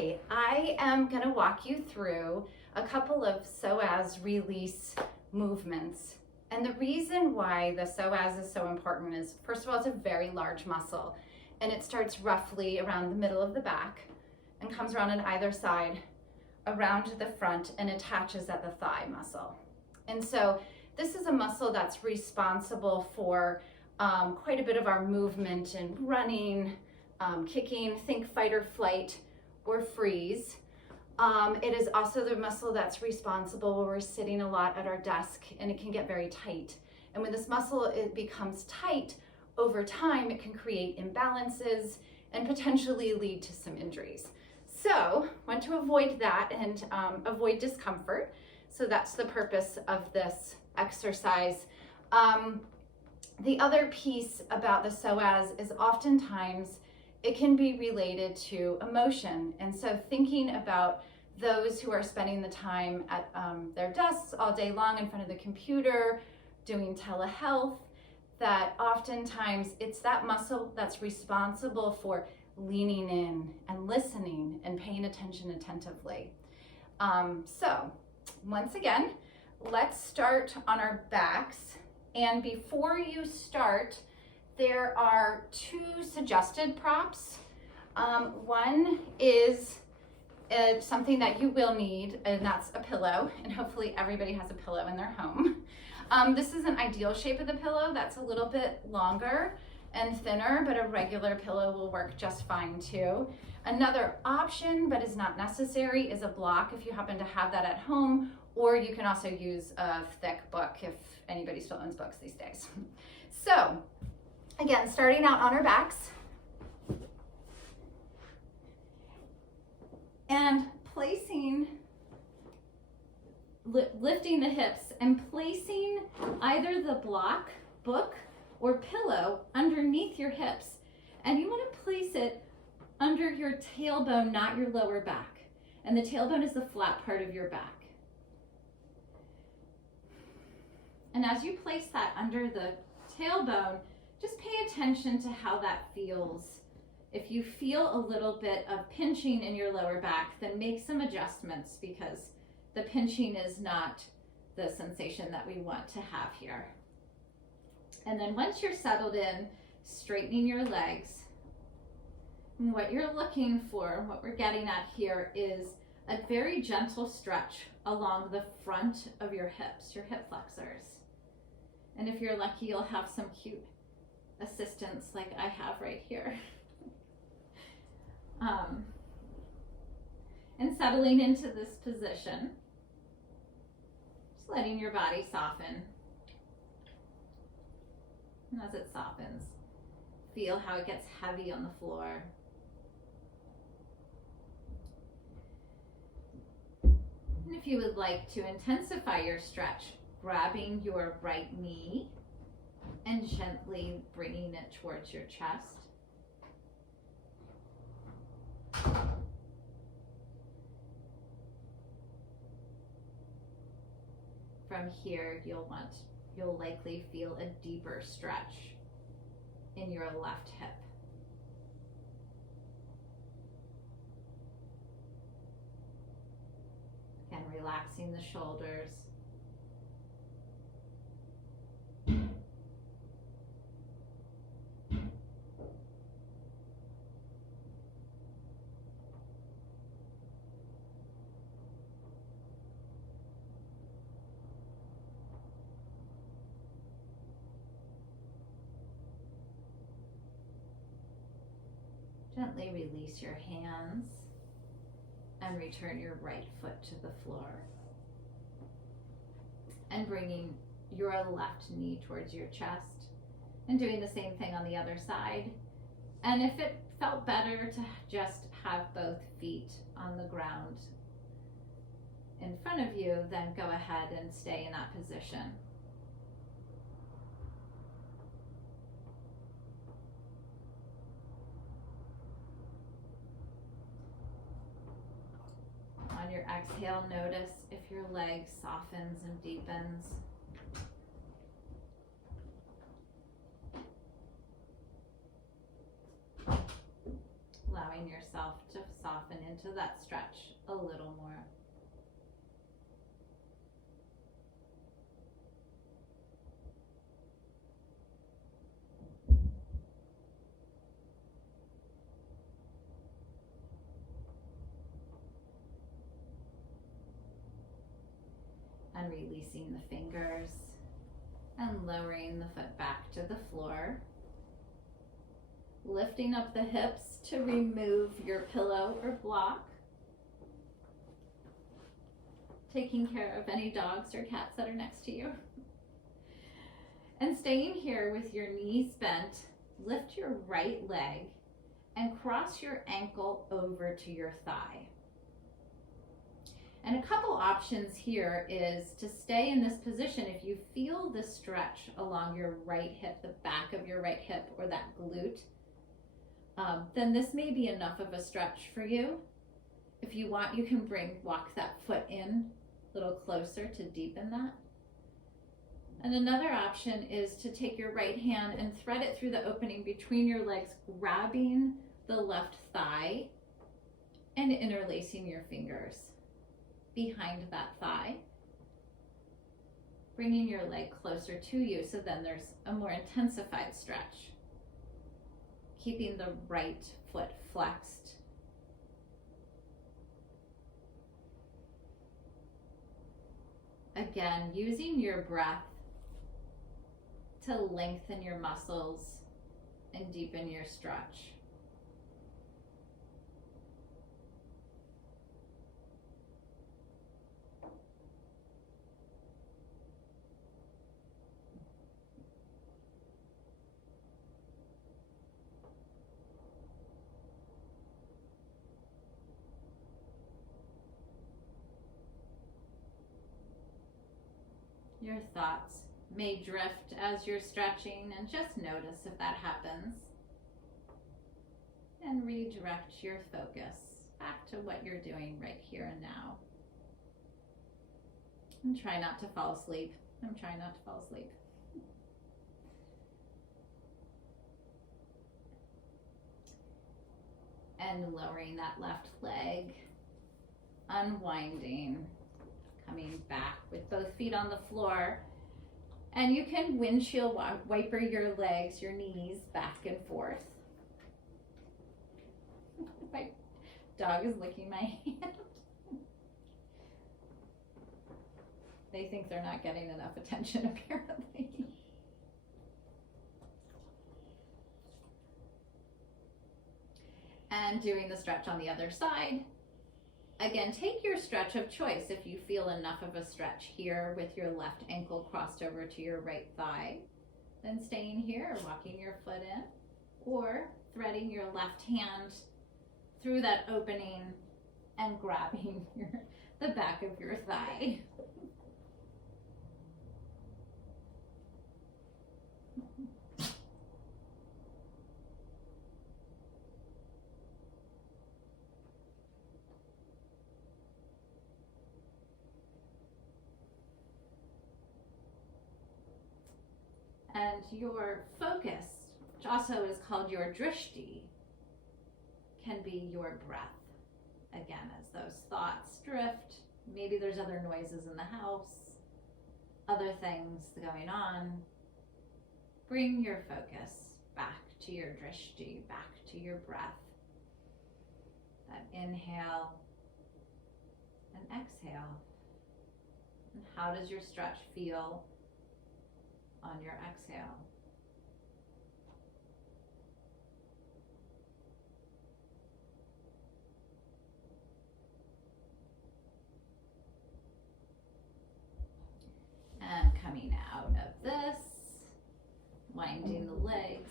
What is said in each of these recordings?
Hi, I am going to walk you through a couple of psoas release movements. And the reason why the psoas is so important is, first of all, it's a very large muscle, and it starts roughly around the middle of the back and comes around on either side, around the front, and attaches at the thigh muscle. And so this is a muscle that's responsible for quite a bit of our movement and running, kicking, think fight or flight or freeze. It is also the muscle that's responsible when we're sitting a lot at our desk, and it can get very tight. And when this muscle it becomes tight over time, it can create imbalances and potentially lead to some injuries. So want to avoid that and avoid discomfort. So that's the purpose of this exercise. The other piece about the psoas is oftentimes it can be related to emotion. And so thinking about those who are spending the time at their desks all day long in front of the computer, doing telehealth, that oftentimes it's that muscle that's responsible for leaning in and listening and paying attention attentively. So once again, let's start on our backs. And before you start, there are two suggested props. One is something that you will need, and that's a pillow, and hopefully everybody has a pillow in their home. This is an ideal shape of the pillow that's a little bit longer and thinner, but a regular pillow will work just fine too. Another option, but is not necessary, is a block if you happen to have that at home, or you can also use a thick book if anybody still owns books these days. So, again, starting out on our backs and placing, lifting the hips and placing either the block, book, or pillow underneath your hips. And you want to place it under your tailbone, not your lower back. And the tailbone is the flat part of your back. And as you place that under the tailbone, just pay attention to how that feels. If you feel a little bit of pinching in your lower back, then make some adjustments, because the pinching is not the sensation that we want to have here. And then once you're settled in, straightening your legs. And what you're looking for, what we're getting at here, is a very gentle stretch along the front of your hips, your hip flexors. And if you're lucky, you'll have some cute assistance like I have right here. And settling into this position, just letting your body soften. And as it softens, feel how it gets heavy on the floor. And if you would like to intensify your stretch, grabbing your right knee and gently bringing it towards your chest. From here, you'll likely feel a deeper stretch in your left hip. Again, relaxing the shoulders. Gently release your hands and return your right foot to the floor. And bringing your left knee towards your chest and doing the same thing on the other side. And if it felt better to just have both feet on the ground in front of you, then go ahead and stay in that position. On your exhale, notice if your leg softens and deepens. Allowing yourself to soften into into that stretch a little more. And releasing the fingers and lowering the foot back to the floor. Lifting up the hips to remove your pillow or block. Taking care of any dogs or cats that are next to you. And staying here with your knees bent, lift your right leg and cross your ankle over to your thigh. And a couple options here is to stay in this position. If you feel the stretch along your right hip, the back of your right hip or that glute, then this may be enough of a stretch for you. If you want, you can walk that foot in a little closer to deepen that. And another option is to take your right hand and thread it through the opening between your legs, grabbing the left thigh and interlacing your fingers behind that thigh, bringing your leg closer to you, so then there's a more intensified stretch. Keeping the right foot flexed. Again, using your breath to lengthen your muscles and deepen your stretch. Your thoughts may drift as you're stretching, and just notice if that happens. And redirect your focus back to what you're doing right here and now. And try not to fall asleep. I'm trying not to fall asleep. And lowering that left leg, unwinding. Coming back with both feet on the floor, and you can windshield wiper your legs, your knees back and forth. My dog is licking my hand. They think they're not getting enough attention, apparently. And doing the stretch on the other side. Again, take your stretch of choice. If you feel enough of a stretch here with your left ankle crossed over to your right thigh, then staying here or walking your foot in, or threading your left hand through that opening and grabbing the back of your thigh. And your focus, which also is called your drishti, can be your breath. Again, as those thoughts drift, maybe there's other noises in the house, other things going on. Bring your focus back to your drishti, back to your breath. That inhale and exhale. And how does your stretch feel on your exhale? And coming out of this, winding the legs,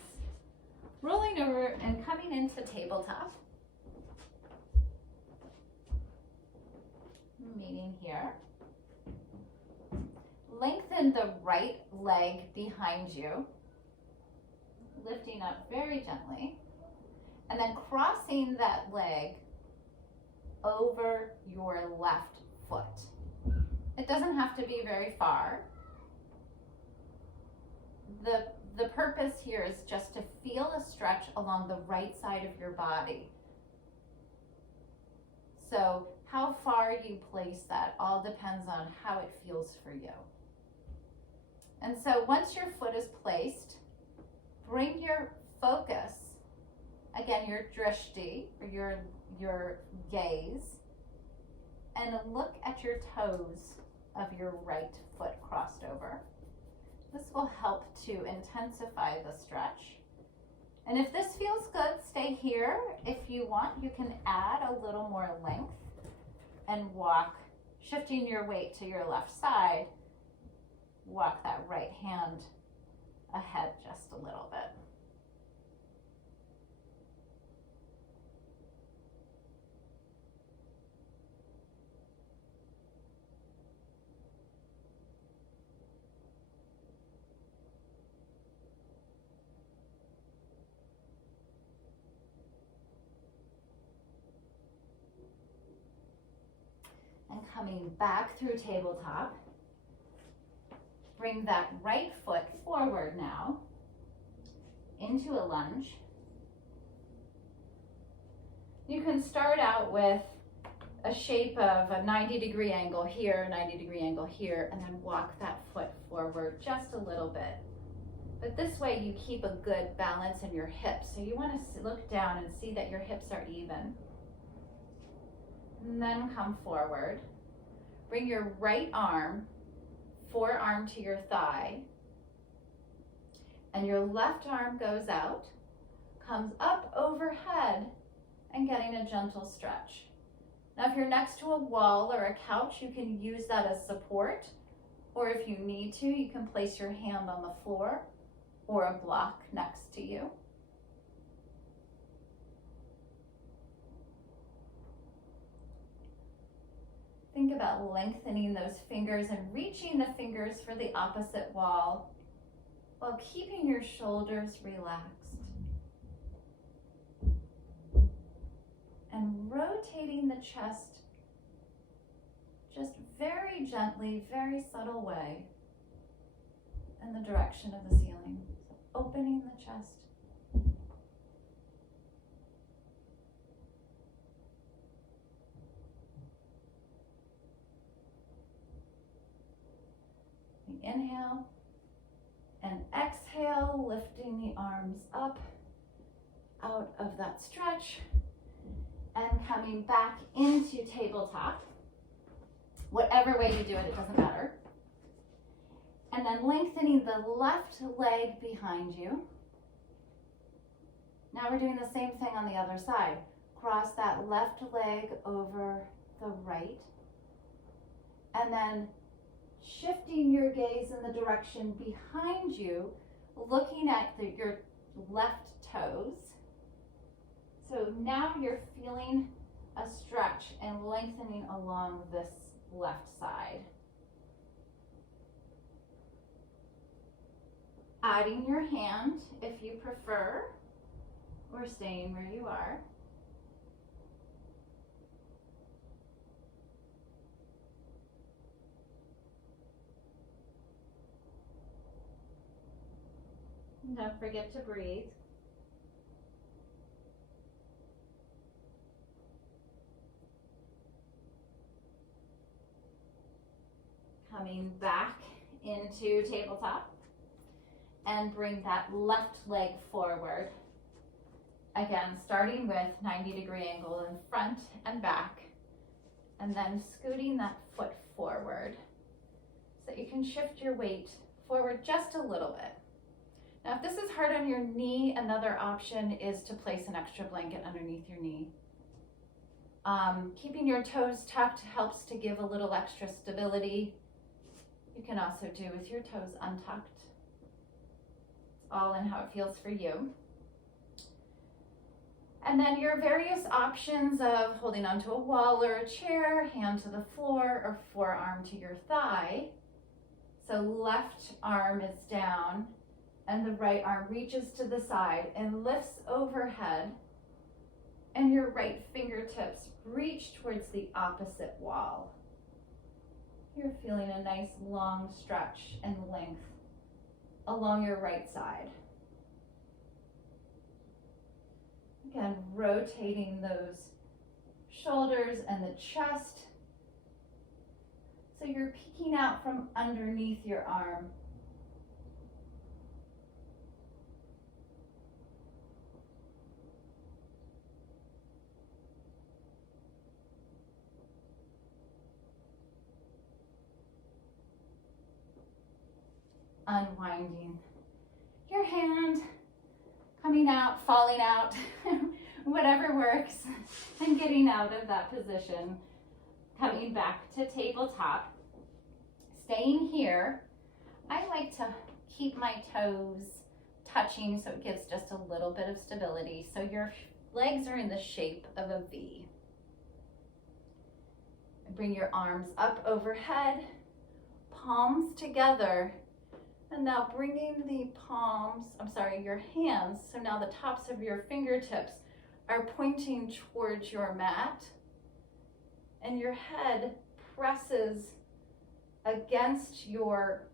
rolling over and coming into tabletop. Meeting here. Lengthen the right leg behind you, lifting up very gently, and then crossing that leg over your left foot. It doesn't have to be very far. The purpose here is just to feel a stretch along the right side of your body. How far you place that all depends on how it feels for you. And so once your foot is placed, bring your focus, again, your drishti, or your gaze, and look at your toes of your right foot crossed over. This will help to intensify the stretch. And if this feels good, stay here. If you want, you can add a little more length and walk, shifting your weight to your left side. Walk that right hand ahead just a little bit. And coming back through tabletop, bring that right foot forward now into a lunge. You can start out with a shape of a 90-degree angle here, 90-degree angle here, and then walk that foot forward just a little bit. But this way you keep a good balance in your hips. So you want to look down and see that your hips are even. And then come forward. Bring your right arm, forearm to your thigh, and your left arm goes out, comes up overhead, and getting a gentle stretch. Now if you're next to a wall or a couch, you can use that as support, or if you need to, you can place your hand on the floor or a block next to you. Think about lengthening those fingers and reaching the fingers for the opposite wall while keeping your shoulders relaxed. And rotating the chest just very gently, very subtle way in the direction of the ceiling. So opening the chest. Inhale and exhale, lifting the arms up out of that stretch and coming back into tabletop. Whatever way you do it, it doesn't matter. And then lengthening the left leg behind you. Now we're doing the same thing on the other side. Cross that left leg over the right. And then shifting your gaze in the direction behind you, looking at your left toes. So now you're feeling a stretch and lengthening along this left side. Adding your hand if you prefer, or staying where you are. And don't forget to breathe. Coming back into tabletop and bring that left leg forward. Again, starting with 90-degree angle in front and back, and then scooting that foot forward so that you can shift your weight forward just a little bit. Now, if this is hard on your knee, another option is to place an extra blanket underneath your knee. Keeping your toes tucked helps to give a little extra stability. You can also do with your toes untucked. It's all in how it feels for you. And then your various options of holding onto a wall or a chair, hand to the floor, or forearm to your thigh. So left arm is down, and the right arm reaches to the side and lifts overhead, and your right fingertips reach towards the opposite wall. You're feeling a nice long stretch and length along your right side. Again, rotating those shoulders and the chest. So you're peeking out from underneath your arm. Unwinding your hand, coming out, falling out, whatever works, and getting out of that position. Coming back to tabletop, staying here. I like to keep my toes touching so it gives just a little bit of stability. So your legs are in the shape of a V. Bring your arms up overhead, palms together. And now bringing your hands, so now the tops of your fingertips are pointing towards your mat, and your head presses against your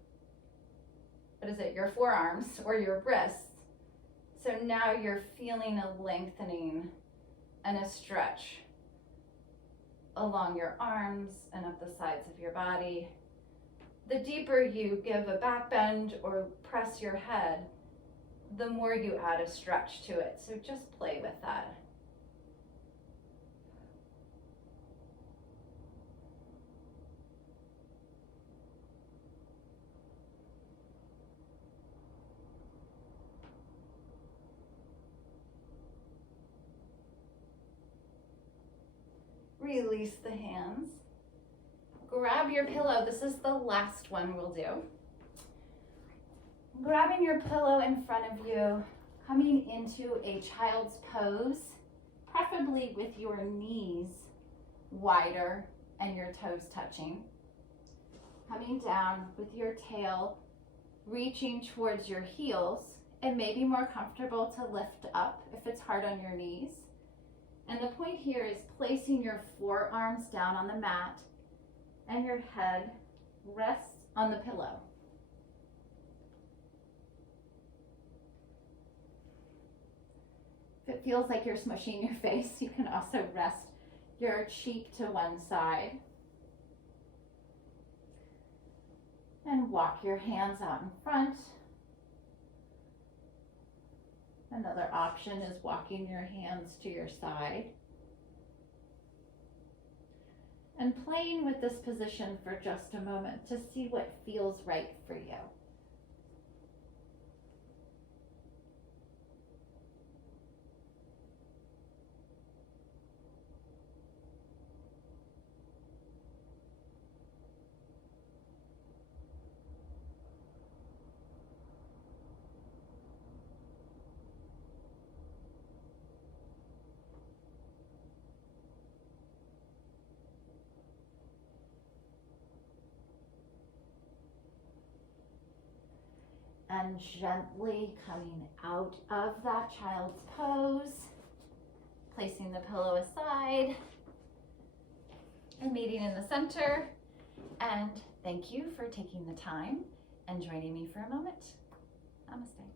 forearms or your wrists. So now you're feeling a lengthening and a stretch along your arms and up the sides of your body. The deeper you give a back bend or press your head, the more you add a stretch to it. So just play with that. Release the hands. Grab your pillow. This is the last one we'll do. Grabbing your pillow in front of you, coming into a child's pose, preferably with your knees wider and your toes touching. Coming down with your tail, reaching towards your heels. It may be more comfortable to lift up if it's hard on your knees. And the point here is placing your forearms down on the mat and your head rests on the pillow. If it feels like you're smushing your face, you can also rest your cheek to one side. And walk your hands out in front. Another option is walking your hands to your side. And playing with this position for just a moment to see what feels right for you. And gently coming out of that child's pose, placing the pillow aside and meeting in the center. And thank you for taking the time and joining me for a moment. Namaste.